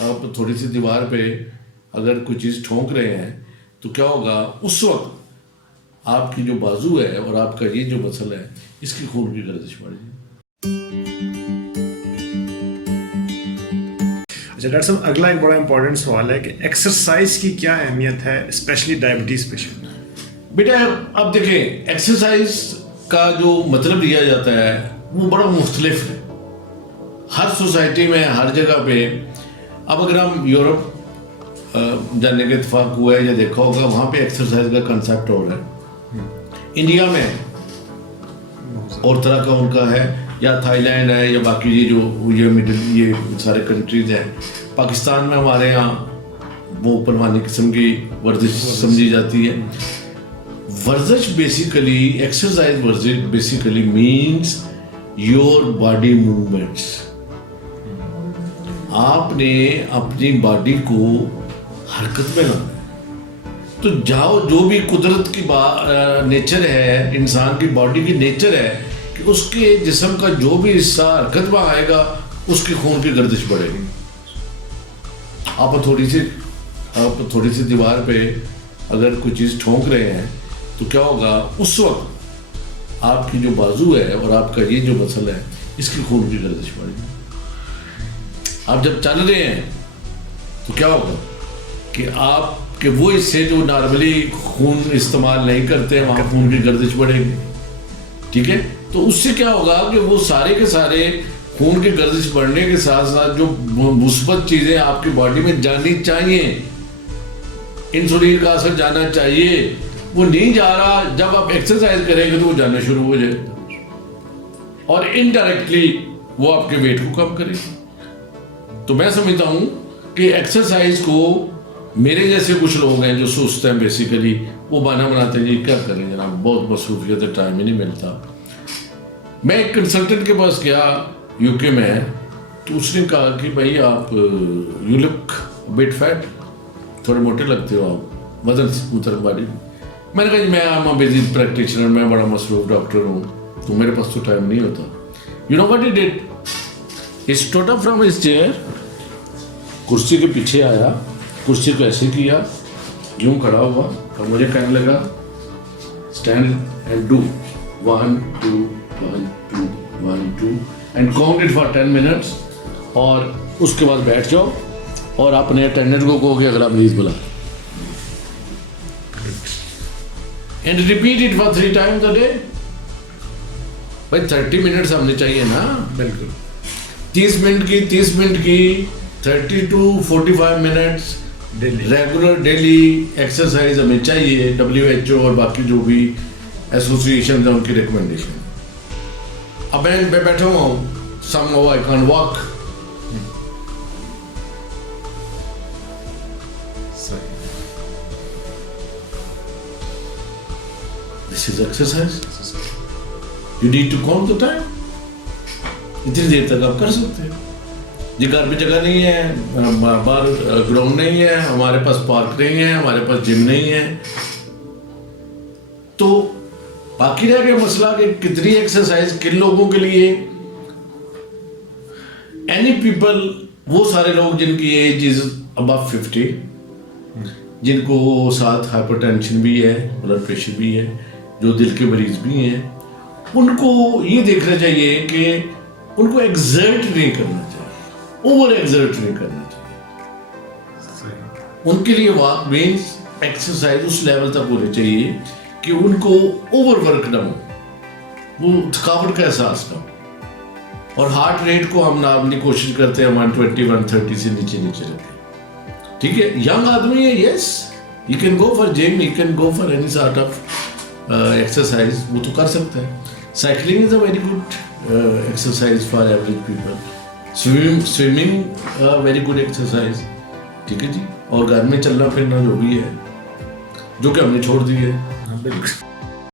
آپ تھوڑی سی دیوار پہ اگر کوئی چیز ٹھونک رہے ہیں تو کیا ہوگا اس وقت آپ کی جو بازو ہے اور آپ کا یہ جو مسل ہے اس کی خون کی گردش بڑھے گی. اچھا ڈاکٹر صاحب، اگلا ایک بڑا امپورٹنٹ سوال ہے کہ ایکسرسائز کی کیا اہمیت ہے اسپیشلی ڈائبٹیز پیشنٹ؟ بیٹا اب دیکھیں ایکسرسائز کا جو مطلب دیا جاتا ہے وہ بڑا مختلف ہے ہر سوسائٹی میں ہر جگہ پہ. اب اگر ہم یورپ جانے کا اتفاق ہوا ہے یا دیکھا ہوگا وہاں پہ ایکسرسائز کا کنسیپٹ اور ہے. انڈیا میں اور طرح کا ان کا ہے یا تھائی لینڈ ہے یا باقی یہ مڈل یہ سارے کنٹریز ہیں. پاکستان میں ہمارے یہاں وہ پلوانی قسم کی ورزش سمجھی جاتی ہے. ورزش بیسیکلی ایکسرسائز ورزش basically means your body movements. آپ نے اپنی باڈی کو حرکت میں لانا ہے. تو جاؤ جو بھی قدرت کی نیچر ہے انسان کی باڈی کی نیچر ہے کہ اس کے جسم کا جو بھی حصہ حرکت میں آئے گا اس کی خون کی گردش بڑھے گی. آپ تھوڑی سی دیوار پہ اگر کوئی چیز ٹھونک رہے ہیں تو کیا ہوگا اس وقت آپ کی جو بازو ہے اور آپ کا یہ جو مسل ہے اس کی خون کی گردش بڑھے گی. آپ جب چل رہے ہیں تو کیا ہوگا کہ آپ کہ وہ حصے جو نارملی خون استعمال نہیں کرتے وہاں خون کی گردش بڑھے گی. ٹھیک ہے، تو اس سے کیا ہوگا کہ وہ سارے کے سارے خون کی گردش بڑھنے کے ساتھ ساتھ جو مثبت چیزیں آپ کی باڈی میں جانی چاہیے انسولین کا اثر جانا چاہیے وہ نہیں جا رہا. جب آپ ایکسرسائز کریں گے تو وہ جانا شروع ہو جائے گا اور انڈائریکٹلی وہ آپ کے ویٹ کو کم کرے گا. تو میں سمجھتا ہوں کہ ایکسرسائز کو میرے جیسے کچھ لوگ ہیں جو سوچتے ہیں بیسیکلی وہ بہانہ بناتے ہیں جی کیا کریں جناب بہت مصروفیت ہے ٹائم ہی نہیں ملتا. میں ایک کنسلٹنٹ کے پاس گیا یو کے میں تو اس نے کہا کہ بھائی آپ یو لک بٹ فیٹ تھوڑے موٹے لگتے ہو آپ وزن اتر باڈی. میں نے کہا جی میں آئی ایم بزی پریکٹیشنر میں بڑا مصروف ڈاکٹر ہوں تو میرے پاس تو ٹائم نہیں ہوتا. You know what he did he stood up from his chair کرسی کے پیچھے آیا کرسی کو ایسے کیا یوں کھڑا ہوا اور مجھے کہنے لگا stand and do 1 2 1 2 1 2 and count it for 10 minutes اور اس کے بعد بیٹھ جاؤ اور اپنے اٹینڈنٹ کو کہو کہ اگلا مریض بلا and repeat it for 3 times a day. بھائی 30 منٹس ہمیں چاہیے نا. بالکل 30 منٹ کی 30 to 45 minutes regular daily exercise ہمیں چاہیے. WHO اور باقی جو بھی ایسوسیشن ہیں ان کی ریکمنڈیشن. اب میں بیٹھا ہوں somehow I can't walk. This is exercise. You need to count the time. اتنی دیر تک آپ کر سکتے ہیں. جی گھر پہ جگہ نہیں ہے باہر گراؤنڈ نہیں ہے ہمارے پاس پارک نہیں ہے ہمارے پاس جم نہیں ہے تو باقی رہ گیا مسئلہ کہ کتنی ایکسرسائز کن لوگوں کے لیے. اینی پیپل وہ سارے لوگ جن کی ایج از ابو 50 جن کو ساتھ ہائپر ٹینشن بھی ہے بلڈ پریشر بھی ہے جو دل کے مریض بھی ہیں ان کو یہ دیکھنا چاہیے کہ ان کو ایگزرٹ نہیں کرنا چاہیے اوور ایگزرٹ نہیں کرنا چاہیے. ان کے لیے واک مینس ایکسرسائز اس لیول تک ہونی چاہیے کہ ان کو اوور ورک نہ ہو وہ تھکاوٹ کا احساس نہ ہو. اور ہارٹ ریٹ کو ہم نارملی کوشش کرتے ہیں 120 130 سے نیچے رکھیں. ٹھیک ہے ینگ آدمی ہے yes he can go for gym he can go for any sort of exercise وہ تو کر سکتا ہے. Cycling is a very good exercise for average people. Swimming very good exercise. ٹھیک ہے جی اور گھر میں چلنا پھرنا جو بھی ہے جو کہ ہم نے چھوڑ دی ہے.